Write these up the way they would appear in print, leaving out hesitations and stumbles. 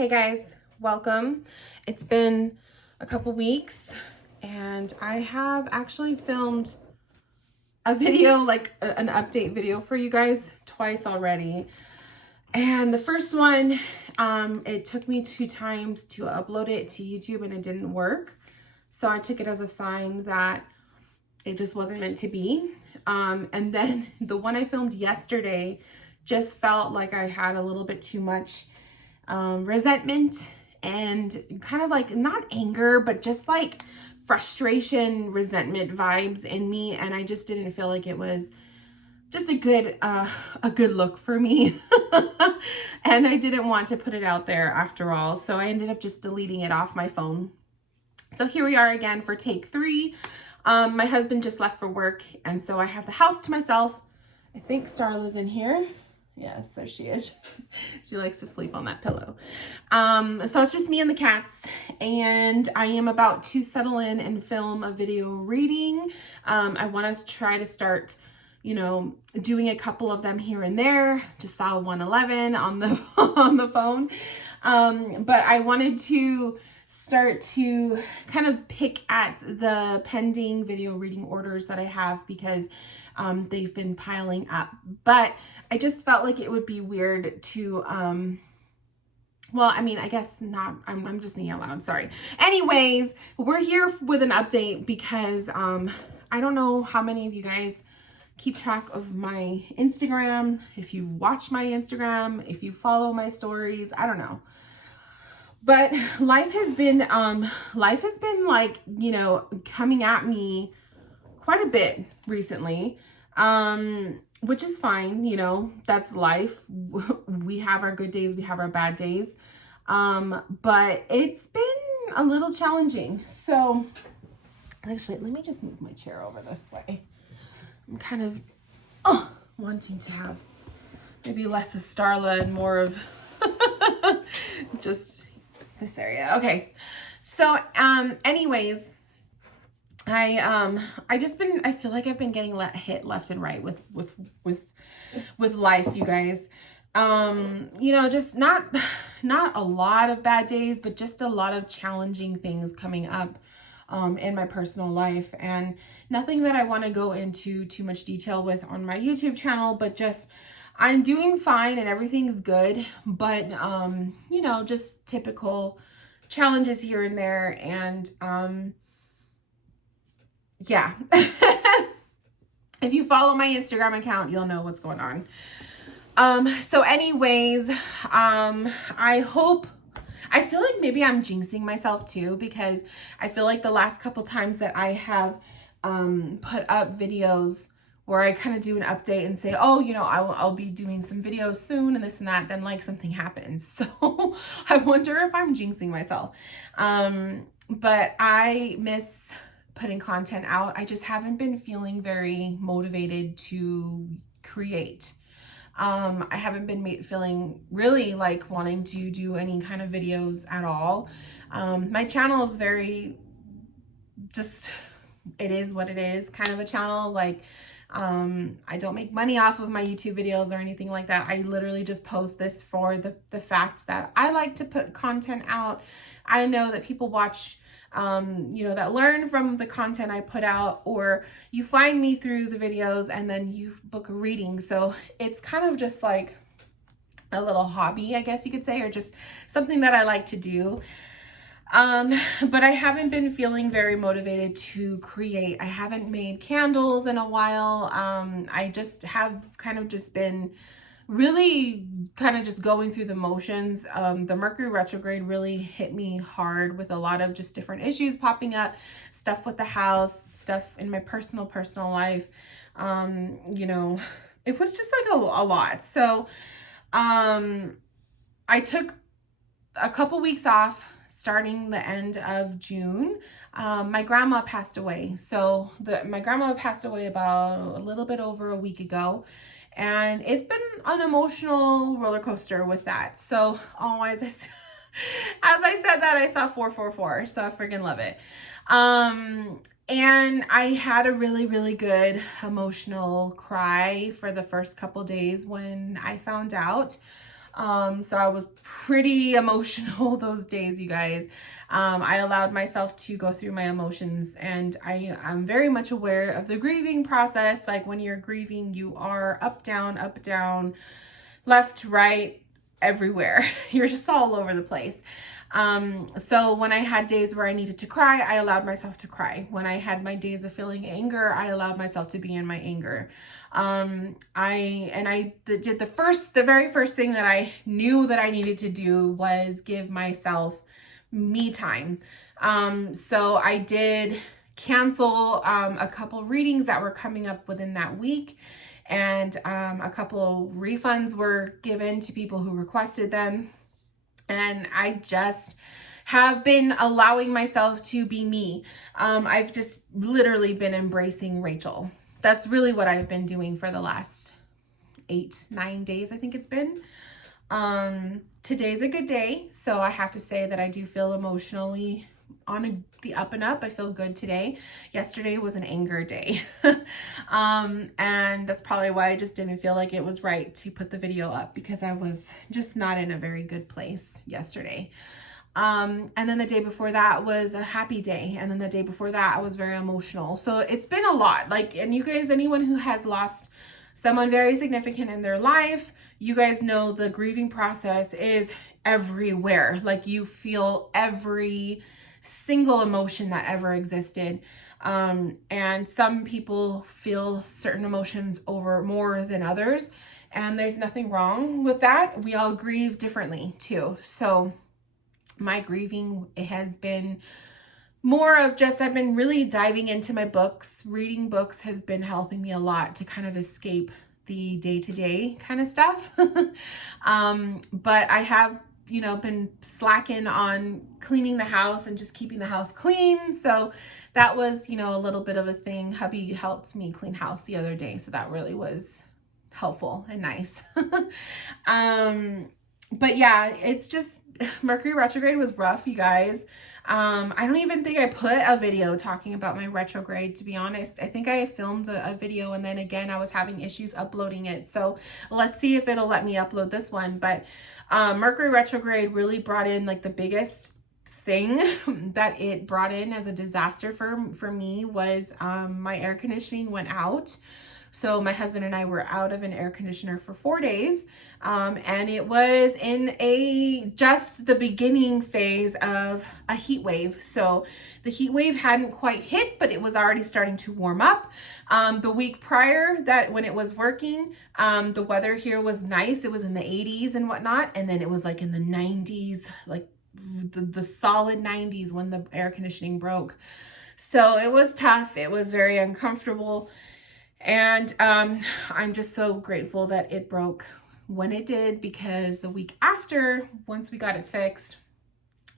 Hey guys, welcome. It's been a couple weeks and I have actually filmed a video, like an update video for you guys twice already. And the first one, it took me 2 times to upload it to YouTube and it didn't work. So I took it as a sign that it just wasn't meant to be. And then the one I filmed yesterday just felt like I had a little bit too much resentment and kind of like not anger, but just like frustration, resentment vibes in me. And I just didn't feel like it was just a good look for me. And I didn't want to put it out there after all. So I ended up just deleting it off my phone. So here we are again for take 3. My husband just left for work, and so I have the house to myself. I think Starla's in here. Yes, there she is. She likes to sleep on that pillow. So it's just me and the cats, and I am about to settle in and film a video reading. I want to try to start, doing a couple of them here and there. Just saw 111 on the on the phone, but I wanted to start to kind of pick at the pending video reading orders that I have because they've been piling up. But I just felt like it would be weird to, well, I mean, I guess not. I'm just thinking out loud. Sorry. Anyways, we're here with an update because I don't know how many of you guys keep track of my Instagram. If you watch my Instagram, if you follow my stories, I don't know. But life has been like, coming at me quite a bit recently, which is fine. That's life. We have our good days, we have our bad days. But it's been a little challenging. So actually, let me just move my chair over this way. I'm kind of wanting to have maybe less of Starla and more of just this area. Okay. So, anyways, I feel like I've been getting hit left and right with life, you guys. Just not a lot of bad days, but just a lot of challenging things coming up, in my personal life, and nothing that I want to go into too much detail with on my YouTube channel, but just, I'm doing fine and everything's good, but, just typical challenges here and there. And, yeah, if you follow my Instagram account, you'll know what's going on. So anyways, I feel like maybe I'm jinxing myself too, because I feel like the last couple times that I have, put up videos where I kind of do an update and say, oh, I'll be doing some videos soon and this and that, then like something happens. So I wonder if I'm jinxing myself. But I miss putting content out. I just haven't been feeling very motivated to create. I haven't been feeling really like wanting to do any kind of videos at all. My channel is very, just, it is what it is kind of a channel. Like, I don't make money off of my YouTube videos or anything like that. I literally just post this for the fact that I like to put content out. I know that people watch, that learn from the content I put out, or you find me through the videos and then you book a reading. So it's kind of just like a little hobby, I guess you could say, or just something that I like to do. But I haven't been feeling very motivated to create. I haven't made candles in a while. I just have kind of just been really kind of just going through the motions. The Mercury retrograde really hit me hard with a lot of just different issues popping up, stuff with the house, stuff in my personal life. It was just like a lot. So, I took a couple weeks off starting the end of June. My grandma passed away. So my grandma passed away about a little bit over a week ago. And it's been an emotional roller coaster with that. So, as I said that, I saw 444. So I freaking love it. And I had a really, really good emotional cry for the first couple days when I found out. So I was pretty emotional those days, you guys. I allowed myself to go through my emotions, and I'm very much aware of the grieving process. Like when you're grieving, you are up, down, left, right, everywhere. You're just all over the place. So when I had days where I needed to cry, I allowed myself to cry. When I had my days of feeling anger, I allowed myself to be in my anger. I did the very first thing that I knew that I needed to do was give myself me time. So I did cancel a couple readings that were coming up within that week, and a couple refunds were given to people who requested them. And I just have been allowing myself to be me. I've just literally been embracing Rachel. That's really what I've been doing for the last 8-9 days, I think it's been. Today's a good day, so I have to say that I do feel emotionally on the up and up. I feel good today. Yesterday was an anger day. And that's probably why I just didn't feel like it was right to put the video up, because I was just not in a very good place yesterday. And then the day before that was a happy day. And then the day before that, I was very emotional. So it's been a lot. Like, and you guys, anyone who has lost someone very significant in their life, you guys know the grieving process is everywhere. Like you feel every single emotion that ever existed. And some people feel certain emotions over more than others. And there's nothing wrong with that. We all grieve differently too. So my grieving, it has been more of just, I've been really diving into my books. Reading books has been helping me a lot to kind of escape the day-to-day kind of stuff. But I have, been slacking on cleaning the house and just keeping the house clean. So that was, a little bit of a thing. Hubby helped me clean house the other day. So that really was helpful and nice. But yeah, it's just, Mercury retrograde was rough, you guys. I don't even think I put a video talking about my retrograde, to be honest. I think I filmed a video, and then again, I was having issues uploading it. So let's see if it'll let me upload this one. But Mercury retrograde really brought in like the biggest thing that it brought in as a disaster for me was my air conditioning went out. So my husband and I were out of an air conditioner for 4 days. And it was in just the beginning phase of a heat wave. So the heat wave hadn't quite hit, but it was already starting to warm up. The week prior, that when it was working, the weather here was nice. It was in the 80s and whatnot. And then it was like in the 90s, like the solid 90s when the air conditioning broke. So it was tough. It was very uncomfortable. And I'm just so grateful that it broke when it did, because the week after, once we got it fixed,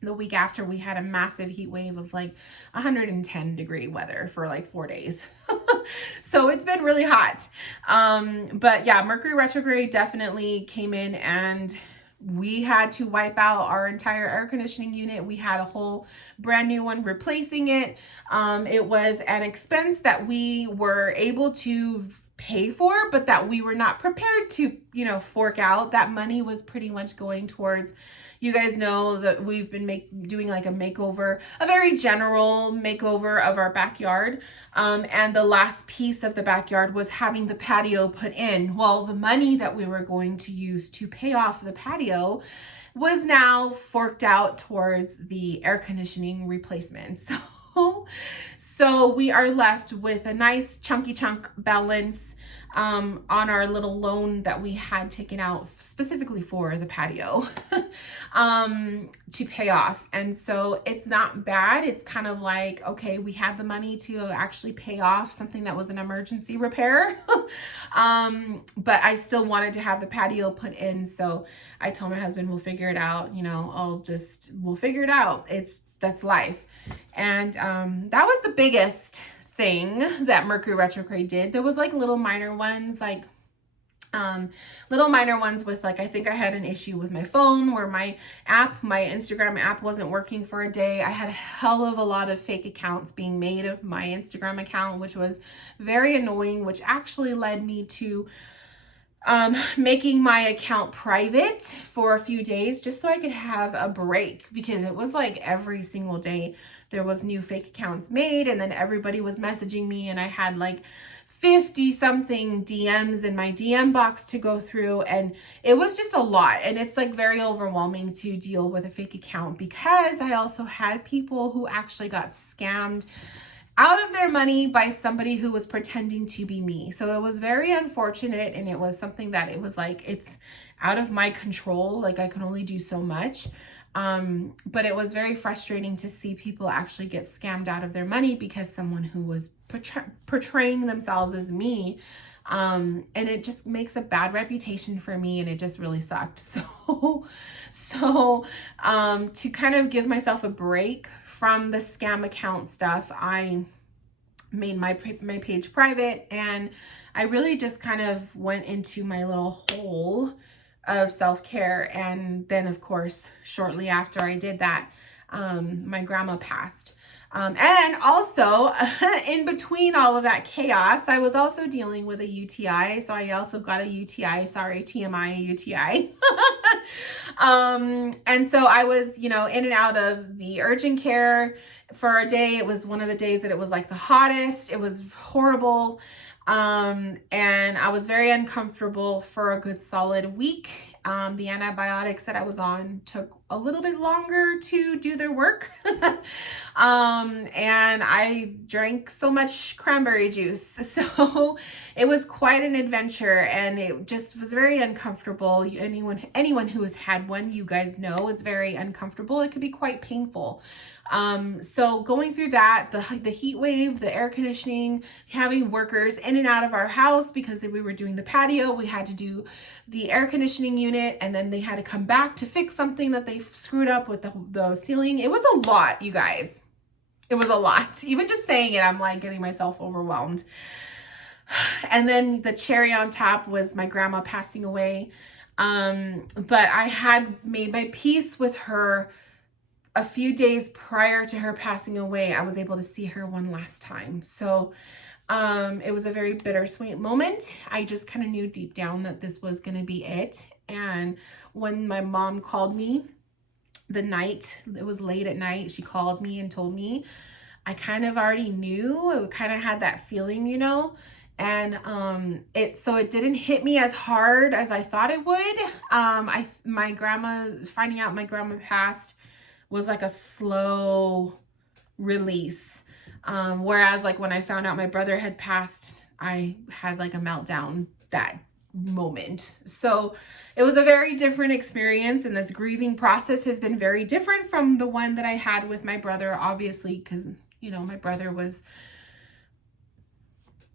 the week after we had a massive heat wave of like 110-degree weather for like 4 days. So it's been really hot. But yeah, Mercury retrograde definitely came in, and we had to wipe out our entire air conditioning unit. We had a whole brand new one replacing it. It was an expense that we were able to pay for, but that we were not prepared to, fork out. That money was pretty much going towards, you guys know that we've been doing like a makeover, a very general makeover of our backyard. And the last piece of the backyard was having the patio put in. Well, the money that we were going to use to pay off the patio was now forked out towards the air conditioning replacement. So we are left with a nice chunky chunk balance on our little loan that we had taken out specifically for the patio to pay off. And so it's not bad. It's kind of like, okay, we had the money to actually pay off something that was an emergency repair. But I still wanted to have the patio put in. So I told my husband, we'll figure it out. We'll figure it out. That's life. And that was the biggest thing that Mercury retrograde did. There was like little minor ones, with like, I think I had an issue with my phone where my Instagram app wasn't working for a day. I had a hell of a lot of fake accounts being made of my Instagram account, which was very annoying, which actually led me to making my account private for a few days just so I could have a break, because it was like every single day there was new fake accounts made, and then everybody was messaging me, and I had like 50 something DMs in my DM box to go through, and it was just a lot, and it's like very overwhelming to deal with a fake account, because I also had people who actually got scammed out of their money by somebody who was pretending to be me. So it was very unfortunate, and it was something that it was like, it's out of my control. Like, I can only do so much. But it was very frustrating to see people actually get scammed out of their money because someone who was portraying themselves as me. And it just makes a bad reputation for me, and it just really sucked. So to kind of give myself a break from the scam account stuff, I made my page private, and I really just kind of went into my little hole of self-care. And then, of course, shortly after I did that, my grandma passed. And also, in between all of that chaos, I was also dealing with a UTI. So I also got a UTI, sorry, TMI, UTI. And so I was, in and out of the urgent care for a day. It was one of the days that it was like the hottest. It was horrible. And I was very uncomfortable for a good solid week. The antibiotics that I was on took a little bit longer to do their work. And I drank so much cranberry juice. So it was quite an adventure, and it just was very uncomfortable. Anyone who has had one, you guys know it's very uncomfortable. It can be quite painful. So going through that, the heat wave, the air conditioning, having workers in and out of our house because we were doing the patio, we had to do the air conditioning unit, and then they had to come back to fix something that they screwed up with the ceiling. It was a lot, you guys. It was a lot. Even just saying it, I'm like getting myself overwhelmed. And then the cherry on top was my grandma passing away. But I had made my peace with her. A few days prior to her passing away, I was able to see her one last time. So it was a very bittersweet moment. I just kind of knew deep down that this was going to be it. And when my mom called me the night, it was late at night, she called me and told me, I kind of already knew. I kind of had that feeling, and it didn't hit me as hard as I thought it would. Finding out my grandma passed was like a slow release. Whereas like when I found out my brother had passed, I had like a meltdown that moment. So it was a very different experience, and this grieving process has been very different from the one that I had with my brother, obviously, because my brother was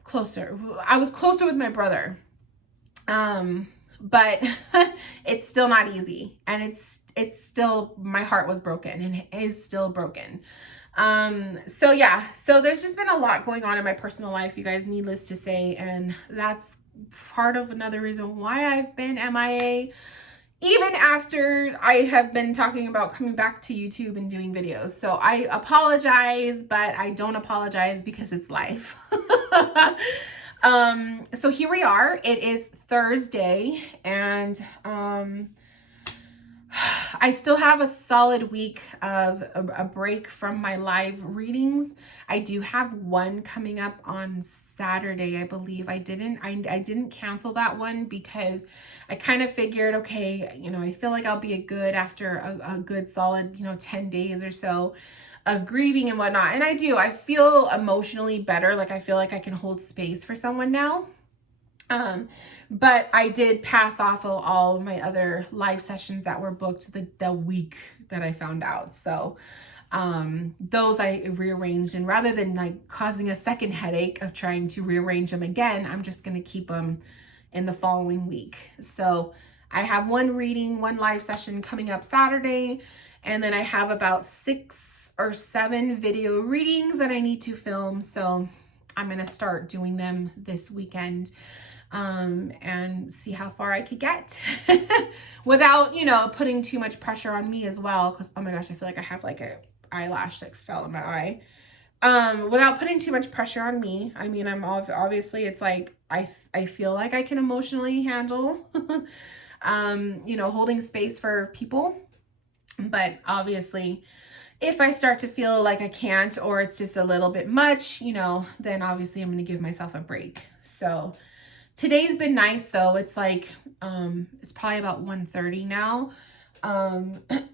closer. I was closer with my brother. But it's still not easy, and it's still, my heart was broken and is still broken. So yeah, so there's just been a lot going on in my personal life, you guys, needless to say, and that's part of another reason why I've been MIA, even after I have been talking about coming back to YouTube and doing videos. So I apologize, but I don't apologize because it's life. So here we are. It is Thursday, and I still have a solid week of a break from my live readings. I do have one coming up on Saturday, I believe. I didn't cancel that one because I kind of figured, okay, I feel like I'll be good after a good solid, 10 days or so of grieving and whatnot. And I feel emotionally better. Like, I feel like I can hold space for someone now. But I did pass off all of my other live sessions that were booked the week that I found out. So those I rearranged, and rather than like causing a second headache of trying to rearrange them again, I'm just going to keep them in the following week. So I have one live session coming up Saturday, and then I have about 6 or 7 video readings that I need to film. So I'm going to start doing them this weekend. And see how far I could get without, putting too much pressure on me as well. Cause oh my gosh, I feel like I have like a eyelash that fell in my eye. Without putting too much pressure on me. I mean, obviously it's like, I feel like I can emotionally handle, holding space for people. But obviously, if I start to feel like I can't, or it's just a little bit much, then obviously I'm going to give myself a break. So today's been nice though. It's like, it's probably about 1:30 now.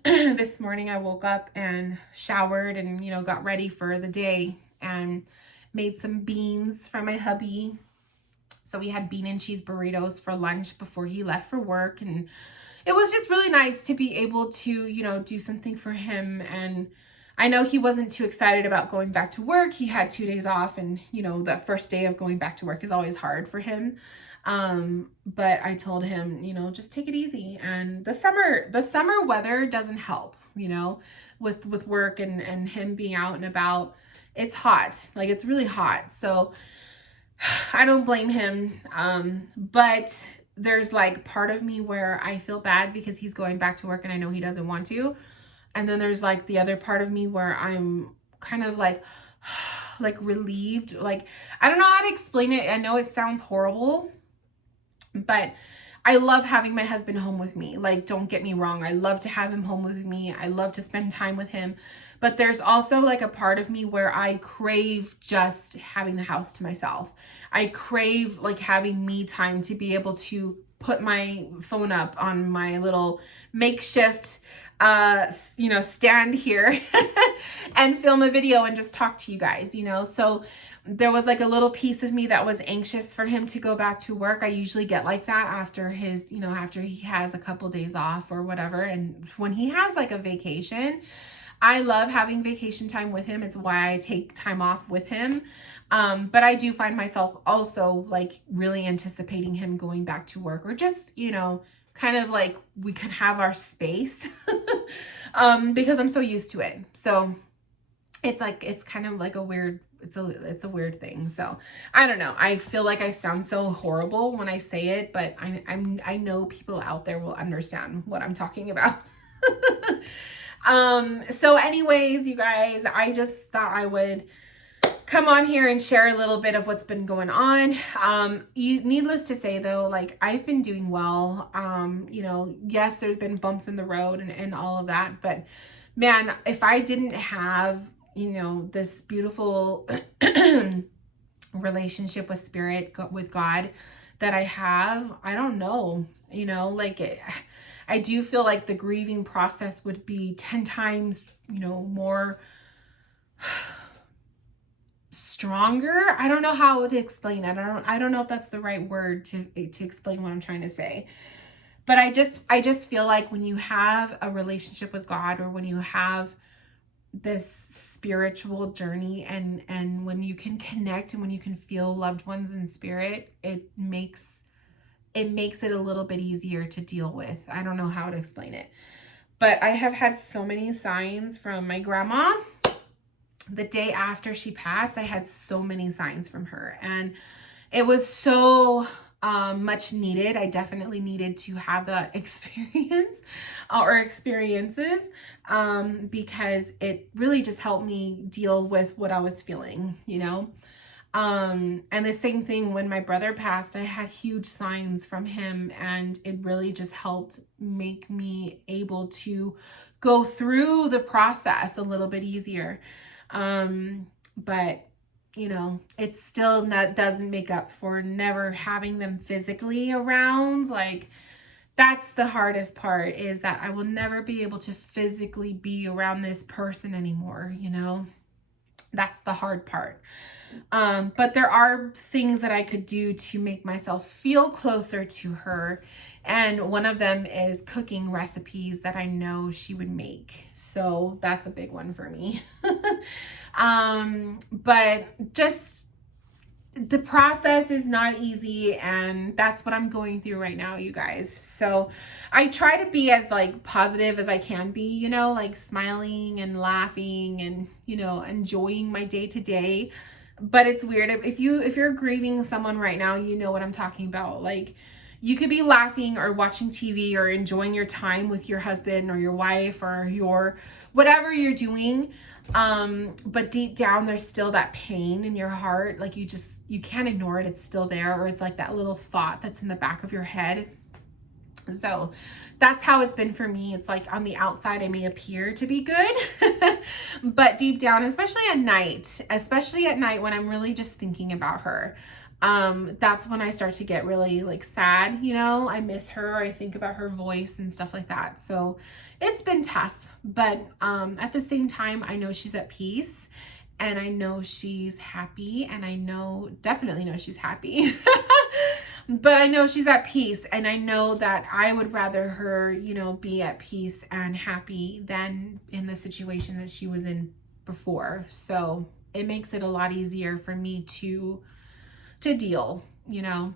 This morning I woke up and showered and, got ready for the day and made some beans for my hubby. So we had bean and cheese burritos for lunch before he left for work. And it was just really nice to be able to, do something for him. And I know he wasn't too excited about going back to work. He had 2 days off, and, that first day of going back to work is always hard for him. But I told him, just take it easy. And the summer weather doesn't help, with work and him being out and about. It's hot. Like, it's really hot. So I don't blame him. But there's like part of me where I feel bad because he's going back to work and I know he doesn't want to. And then there's like the other part of me where I'm kind of like relieved. Like, I don't know how to explain it. I know it sounds horrible, but I love having my husband home with me. Like, don't get me wrong. I love to have him home with me. I love to spend time with him. But there's also like a part of me where I crave just having the house to myself. I crave like having me time to be able to put my phone up on my little makeshift stand here and film a video and just talk to you guys, So there was like a little piece of me that was anxious for him to go back to work. I usually get like that after after he has a couple days off or whatever. And when he has like a vacation, I love having vacation time with him. It's why I take time off with him. But I do find myself also like really anticipating him going back to work, or just, kind of like we can have our space because I'm so used to it. So it's like, it's kind of like it's a weird thing. So I don't know. I feel like I sound so horrible when I say it, but I know people out there will understand what I'm talking about. So anyways, you guys, I just thought I would come on here and share a little bit of what's been going on. Needless to say though, like, I've been doing well. Yes, there's been bumps in the road and all of that, but man, if I didn't have, this beautiful relationship with spirit, with God that I have, I don't know, I do feel like the grieving process would be 10 times, more stronger. I don't know how to explain it. I don't know if that's the right word to explain what I'm trying to say. But I just feel like when you have a relationship with God, or when you have this spiritual journey, and when you can connect and when you can feel loved ones in spirit, it makes it a little bit easier to deal with. I don't know how to explain it. But I have had so many signs from my grandma. The day after she passed, I had so many signs from her, and it was so much needed. I definitely needed to have that experience or experiences because it really just helped me deal with what I was feeling, and the same thing when my brother passed. I had huge signs from him, and it really just helped make me able to go through the process a little bit easier. But it still doesn't make up for never having them physically around. Like, that's the hardest part, is that I will never be able to physically be around this person anymore. That's the hard part. But there are things that I could do to make myself feel closer to her. And one of them is cooking recipes that I know she would make. So that's a big one for me. But just the process is not easy, and that's what I'm going through right now, you guys. So I try to be as like positive as I can be, like smiling and laughing and, enjoying my day to day. But it's weird. If you're grieving someone right now, you know what I'm talking about. Like, you could be laughing or watching TV or enjoying your time with your husband or your wife or your whatever you're doing. But deep down, there's still that pain in your heart. Like you can't ignore it. It's still there. Or it's like that little thought that's in the back of your head. So that's how it's been for me. It's like on the outside, I may appear to be good, but deep down, especially at night when I'm really just thinking about her, that's when I start to get really like sad, you know, I miss her. I think about her voice and stuff like that. So it's been tough, but, at the same time, I know she's at peace and I know she's happy and definitely know she's happy. But I know she's at peace, and I know that I would rather her, you know, be at peace and happy than in the situation that she was in before. So it makes it a lot easier for me to deal, you know.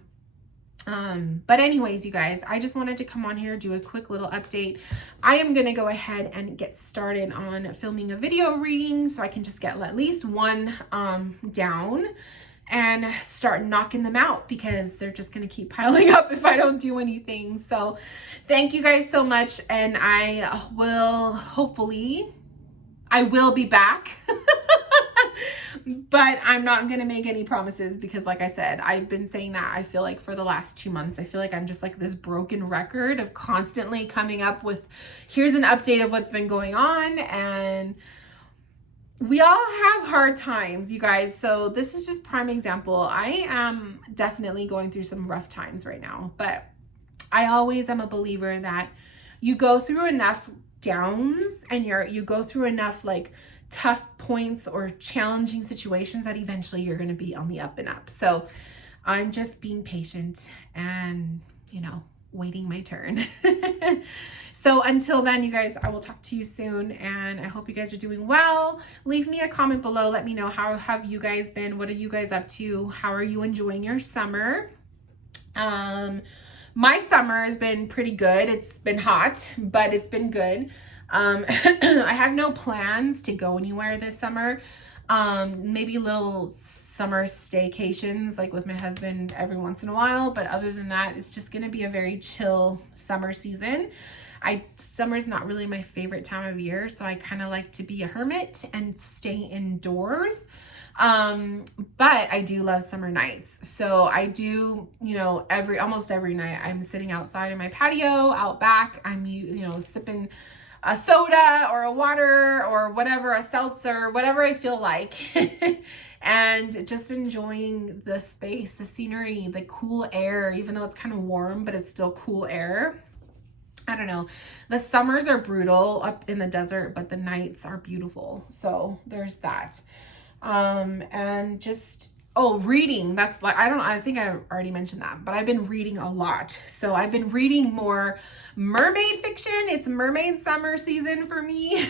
But anyways, you guys, I just wanted to come on here, do a quick little update. I am going to go ahead and get started on filming a video reading so I can just get at least one down and start knocking them out, because they're just going to keep piling up if I don't do anything. So thank you guys so much. And I will be back, but I'm not going to make any promises because like I said, I've been saying that I feel like for the last 2 months, I feel like I'm just like this broken record of constantly coming up with, here's an update of what's been going on. And we all have hard times, you guys. So this is just prime example. I am definitely going through some rough times right now, but I always am a believer that you go through enough downs and you go through enough like tough points or challenging situations that eventually you're going to be on the up and up. So I'm just being patient and, you know, waiting my turn. So until then, you guys, I will talk to you soon, and I hope you guys are doing well. Leave me a comment below. Let me know, how have you guys been? What are you guys up to? How are you enjoying your summer? My summer has been pretty good. It's been hot, but it's been good. I have no plans to go anywhere this summer. Maybe little summer staycations like with my husband every once in a while, but other than that, it's just going to be a very chill summer season. Summer's not really my favorite time of year, so I kind of like to be a hermit and stay indoors. But I do love summer nights. So I do, you know, almost every night I'm sitting outside in my patio out back. I'm, you know, sipping a soda or a water or whatever, a seltzer, whatever I feel like, and just enjoying the space, the scenery, the cool air, even though it's kind of warm, but it's still cool air. I don't know. The summers are brutal up in the desert, but the nights are beautiful. So there's that. And just, reading. That's like, I think I already mentioned that, but I've been reading a lot. So I've been reading more mermaid fiction. It's mermaid summer season for me.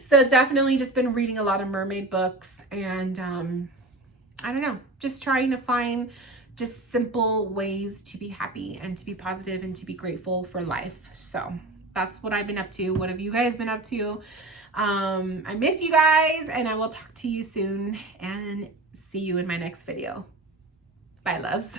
So definitely just been reading a lot of mermaid books, and, I don't know, just trying to find just simple ways to be happy and to be positive and to be grateful for life. So that's what I've been up to. What have you guys been up to? I miss you guys, and I will talk to you soon and see you in my next video. Bye, loves.